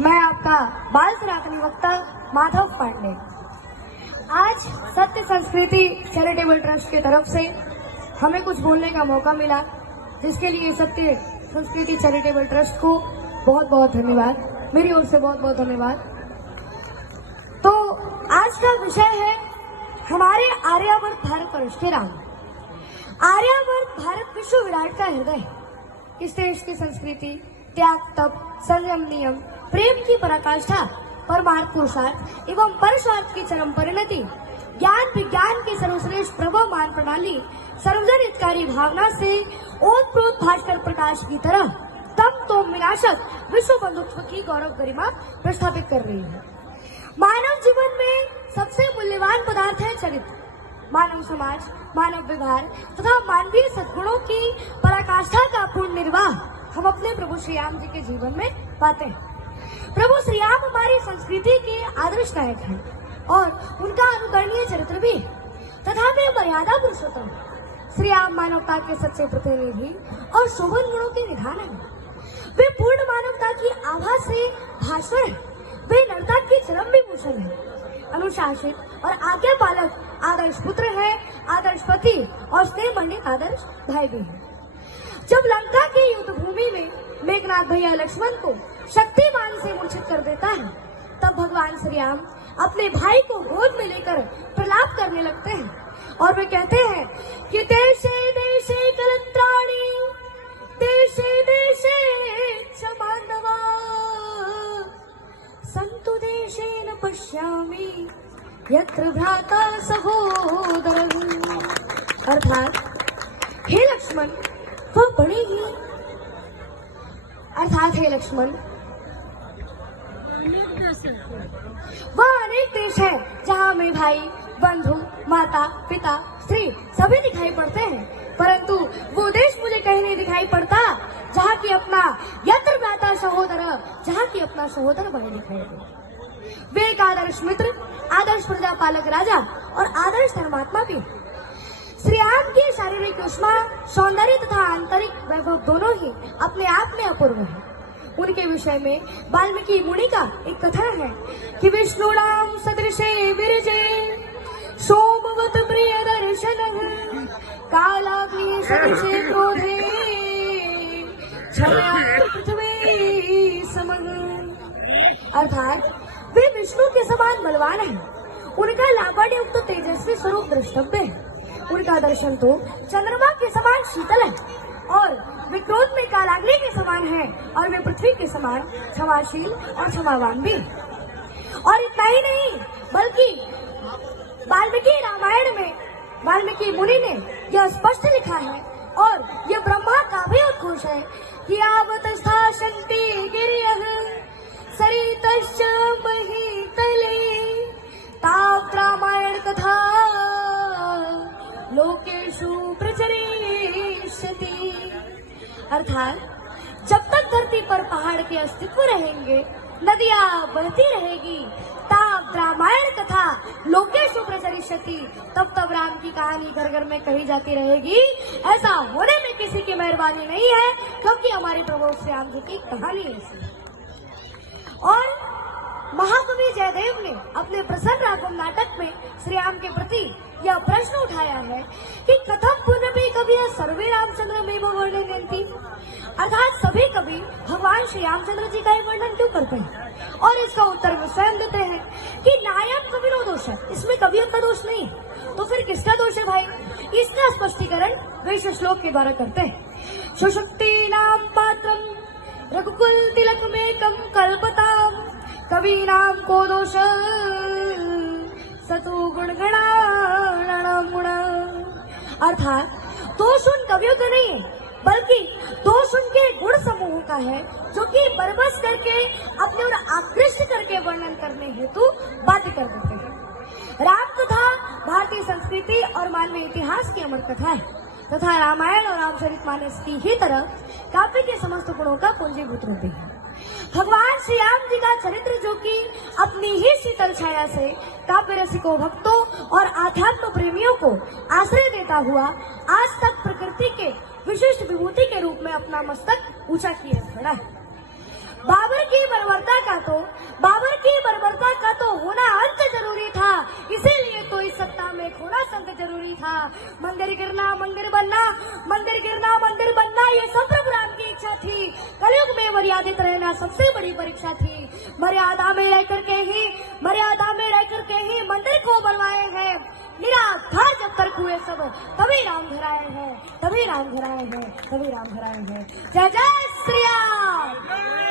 मैं आपका बाल सनातनी वक्ता माधव पांडे। आज सत्य संस्कृति चैरिटेबल ट्रस्ट की तरफ से हमें कुछ बोलने का मौका मिला, जिसके लिए सत्य संस्कृति चैरिटेबल ट्रस्ट को बहुत बहुत धन्यवाद, मेरी ओर से बहुत बहुत धन्यवाद। तो आज का विषय है हमारे आर्यावर्त भारत वर्ष के राम। आर्यावर्त भारत विश्व विराट का हृदय। इस देश की संस्कृति त्याग, तप, संयम, नियम, प्रेम की पराकाष्ठा, परमार्थ पुरुषार्थ एवं परस्वार्थ की चरम परिणति, ज्ञान विज्ञान की सर्वश्रेष्ठ प्रभवमान प्रणाली, सर्वजन हितकारी भावना से ओतप्रोत भास्कर प्रकाश की तरह तम तो विनाशक विश्व बंधुत्व की गौरव गरिमा प्रस्थापित कर रही है। मानव जीवन में सबसे मूल्यवान पदार्थ है चरित्र। मानव समाज, मानव व्यवहार तथा मानवीय सद्गुणों की पराकाष्ठा का पूर्ण निर्वाह हम अपने प्रभु श्री राम जी के जीवन में पाते हैं। प्रभु श्री राम हमारी संस्कृति के आदर्श नायक हैं और उनका अनुकरणीय चरित्र भी तथा वे मर्यादा पुरुषोत्तम। श्री राम मानवता के सच्चे प्रतिनिधि और शोभन गुणों के निधान हैं। वे पूर्ण मानवता की आभा से भास्वर हैं। वे नरता की चरम विभूषण है, अनुशासित और आज्ञा पालक आदर्श पुत्र है, आदर्श पति और स्नेह मंडित आदर्श भाई भी है। जब लंका के युद्ध भूमि में मेघनाथ भैया लक्ष्मण को शक्तिमान से मूर्छित कर देता है, तब भगवान श्री राम अपने भाई को गोद में लेकर प्रलाप करने लगते हैं और वे कहते हैं कि देशे देशे कलत्राणि, देशे देशे च बांधवा, संतु देशेन पश्यामि यत्र भ्राता सहोदरः। अर्थात हे लक्ष्मण, वह बढ़ेगी। अर्थात हे लक्ष्मण, वह अनेक देश है जहाँ में भाई, बंधु, माता, पिता, स्त्री सभी दिखाई पड़ते हैं, परंतु वो देश मुझे कहीं नहीं दिखाई पड़ता जहाँ की अपना यत्र भ्राता सहोदर, जहाँ की अपना सहोदर भाई दिखाई दे। वे एक आदर्श मित्र, आदर्श प्रजापालक राजा और आदर्श धर्मात्मा भी। श्री राम की शारीरिक उष्मा, सौंदर्य तथा आंतरिक वैभव दोनों ही अपने आप में अपूर्व है। उनके विषय में वाल्मीकि मुनि का एक कथन है कि विष्णुनाम सदृशे विरजे सोमवत प्रिय दर्शनः, कालाग्नि सदृशे क्रोधे छाया पृथ्वी समः। अर्थात वे विष्णु के समान बलवान हैं। उनका लावण्ययुक्त तेजस्वी स्वरूप द्रष्टव्य है। उनका दर्शन तो चंद्रमा के समान शीतल है और वे क्रोध में कालाग्नि के समान है और वे पृथ्वी के समान क्षमाशील और क्षमावान भी। और इतना ही नहीं, बल्कि वाल्मीकि रामायण में वाल्मीकि मुनि ने यह स्पष्ट लिखा है और यह ब्रह्मा का भी उद्घोष है कि आवतस्था शक्ति गिरियः सरितश्च महीतले तावत् रामायण कथा लोकेषु प्रचरिष्यति। अर्थात जब तक धरती पर पहाड़ के अस्तित्व रहेंगे, नदियां बहती रहेगी, तावत् रामायण कथा लोकेषु प्रचरिष्यति, तब तब राम की कहानी घर घर में कही जाती रहेगी। ऐसा होने में किसी की मेहरबानी नहीं है, क्योंकि हमारे प्रभु श्री राम जी की कहानी ऐसी है। और महाकवि जयदेव ने अपने प्रसन्न राघव नाटक में श्री राम के प्रति यह प्रश्न उठाया है कि कथम पुनः कवि सर्वे रामचंद्र में वर्णयन्ति। अर्थात सभी कवि भगवान श्री रामचंद्र जी का ही वर्णन क्यों करते हैं? और इसका उत्तर वे स्वयं देते हैं कि नायम कविरो दोष है, इसमें कवियों का दोष नहीं है। तो फिर किसका दोष है भाई? इसका स्पष्टीकरण वे इस श्लोक के द्वारा करते हैं। सुषुप्ति नाम पात्रम रघुकुल तिलक में कम कल्पताम, कवि नाम को दोष सतु गुण गणाणाम गुण। अर्थात दोष उन कवियों का नहीं है, बल्कि दोष उनके गुण समूह का है, जो कि बरबस करके अपने और आकृष्ट करके वर्णन करने हेतु बातें कर देते हैं। राम कथा भारतीय संस्कृति और मानवीय इतिहास की अमर कथा है तथा रामायण और रामचरितमानस की ही तरह काव्य के समस्त गुणों का पूंजीभूत रूप है। भगवान श्री राम जी का चरित्र, जो कि अपनी ही शीतल छाया से काव्य रसिकों, भक्तों और आध्यात्म प्रेमियों को आश्रय देता हुआ आज तक प्रकृति के विशिष्ट विभूति के रूप में अपना मस्तक ऊंचा किए खड़ा है। बाबर की बर्बरता का तो बाबर की बर्बरता का तो होना अंत जरूरी था, इसीलिए तो इस सत्ता में खोना संत जरूरी था। मंदिर गिरना मंदिर बनना, मंदिर गिरना मंदिर बनना, ये सब प्रभु राम की इच्छा थी। कलयुग में मर्यादित रहना सबसे बड़ी परीक्षा थी। मर्यादा में रह करके ही मंदिर को बनवाए हैं। निराधार जब तक हुए सब तभी राम घर आए हैं, तभी राम घर आए हैं, तभी राम घर आए हैं। जय जय श्री राम।